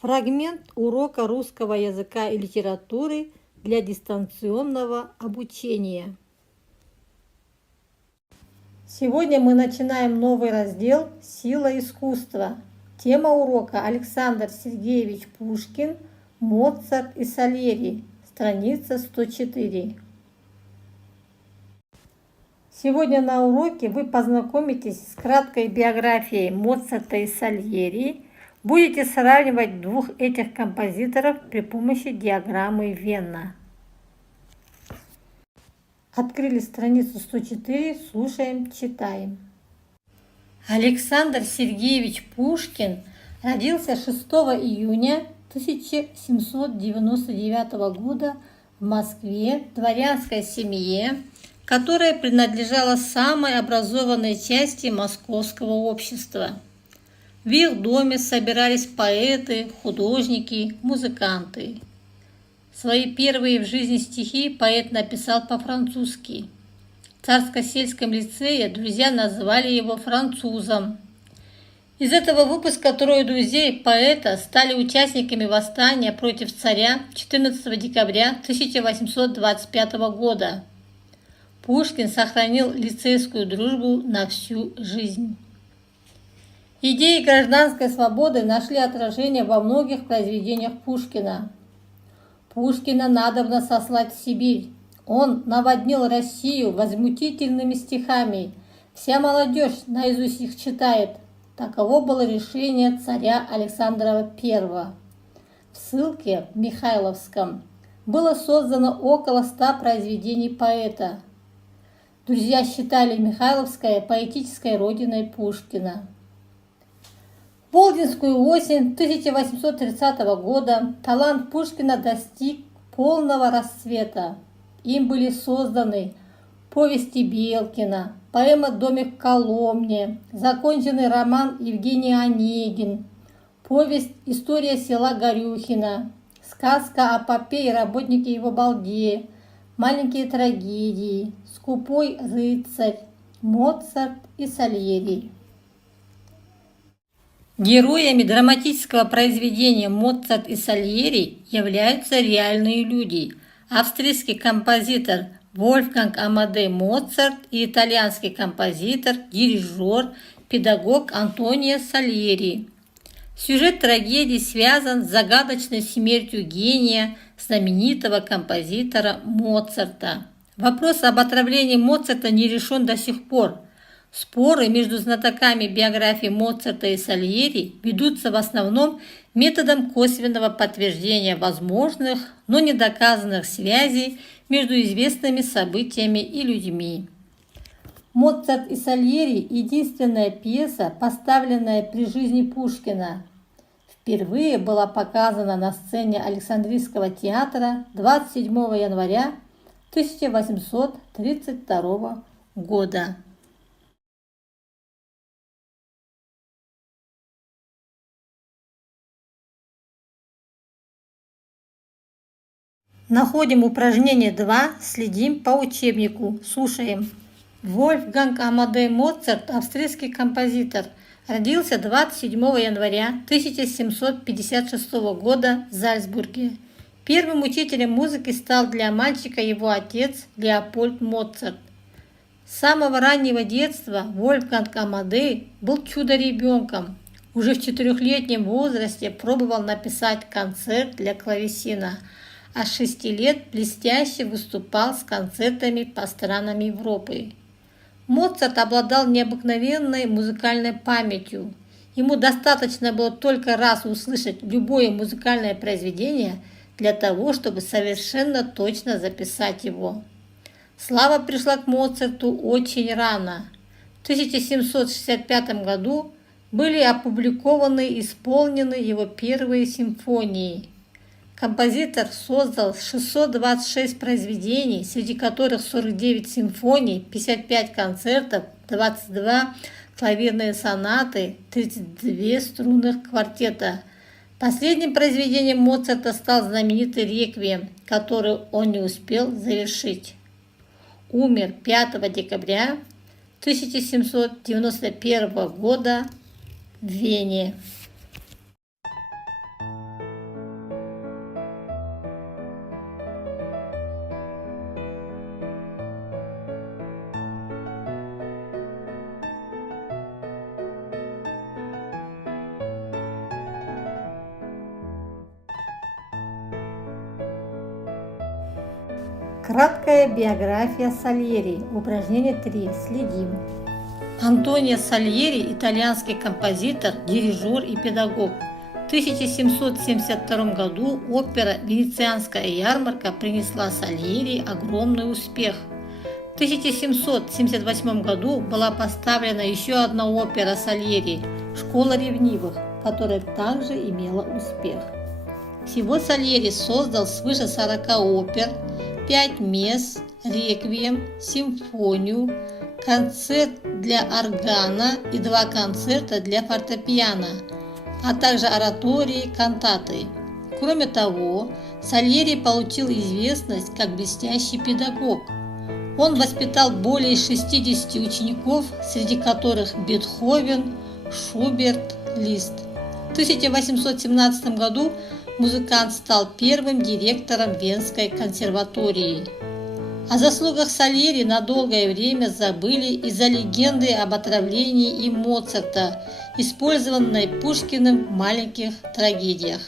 Фрагмент урока русского языка и литературы для дистанционного обучения. Сегодня мы начинаем новый раздел «Сила искусства». Тема урока Александр Сергеевич Пушкин, Моцарт и Сальери, страница 104. Сегодня на уроке вы познакомитесь с краткой биографией Моцарта и Сальери. Будете сравнивать двух этих композиторов при помощи диаграммы Венна. Открыли страницу 104, слушаем, читаем. Александр Сергеевич Пушкин родился 6 июня 1799 года в Москве в дворянской семье, которая принадлежала самой образованной части московского общества. В их доме собирались поэты, художники, музыканты. Свои первые в жизни стихи поэт написал по-французски. В Царско-сельском лицее друзья называли его французом. Из этого выпуска трое друзей поэта стали участниками восстания против царя 14 декабря 1825 года. Пушкин сохранил лицейскую дружбу на всю жизнь. Идеи гражданской свободы нашли отражение во многих произведениях Пушкина. Пушкина надобно сослать в Сибирь. Он наводнил Россию возмутительными стихами. Вся молодежь наизусть их читает. Таково было решение царя Александра I. В ссылке в Михайловском было создано около 100 произведений поэта. Друзья считали Михайловское поэтической родиной Пушкина. В Болдинскую осень 1830 года талант Пушкина достиг полного расцвета. Им были созданы повести Белкина, поэма «Домик в Коломне», законченный роман Евгений Онегин, повесть «История села Горюхино», сказка о попе и работнике его балде, маленькие трагедии, «Скупой рыцарь», Моцарт и Сальери. Героями драматического произведения «Моцарт и Сальери» являются реальные люди. Австрийский композитор Вольфганг Амадей Моцарт и итальянский композитор, дирижер, педагог Антонио Сальери. Сюжет трагедии связан с загадочной смертью гения знаменитого композитора Моцарта. Вопрос об отравлении Моцарта не решен до сих пор. Споры между знатоками биографии Моцарта и Сальери ведутся в основном методом косвенного подтверждения возможных, но недоказанных связей между известными событиями и людьми. «Моцарт и Сальери» – единственная пьеса, поставленная при жизни Пушкина. Впервые была показана на сцене Александрийского театра 27 января 1832 года. Находим упражнение 2, следим по учебнику, слушаем. Вольфганг Амадей Моцарт, австрийский композитор, родился 27 января 1756 года в Зальцбурге. Первым учителем музыки стал для мальчика его отец Леопольд Моцарт. С самого раннего детства Вольфганг Амадей был чудо-ребенком. Уже в 4-летнем возрасте пробовал написать концерт для клавесина, а с 6 лет блестяще выступал с концертами по странам Европы. Моцарт обладал необыкновенной музыкальной памятью. Ему достаточно было только раз услышать любое музыкальное произведение для того, чтобы совершенно точно записать его. Слава пришла к Моцарту очень рано. В 1765 году были опубликованы и исполнены его первые симфонии. Композитор создал 626 произведений, среди которых 49 симфоний, 55 концертов, 22 клавирные сонаты, 32 струнных квартета. Последним произведением Моцарта стал знаменитый реквием, который он не успел завершить. Умер 5 декабря 1791 года в Вене. Краткая биография Сальери. Упражнение 3. Следим. Антонио Сальери – итальянский композитор, дирижер и педагог. В 1772 году опера «Венецианская ярмарка» принесла Сальери огромный успех. В 1778 году была поставлена еще одна опера Сальери «Школа ревнивых», которая также имела успех. Всего Сальери создал свыше 40 опер, 5 месс, реквием, симфонию, концерт для органа и 2 концерта для фортепиано, а также оратории, кантаты. Кроме того, Сальери получил известность как блестящий педагог. Он воспитал более 60 учеников, среди которых Бетховен, Шуберт, Лист. В 1817 году музыкант стал первым директором Венской консерватории. О заслугах Сальери на долгое время забыли из-за легенды об отравлении им Моцарта, использованной Пушкиным в маленьких трагедиях.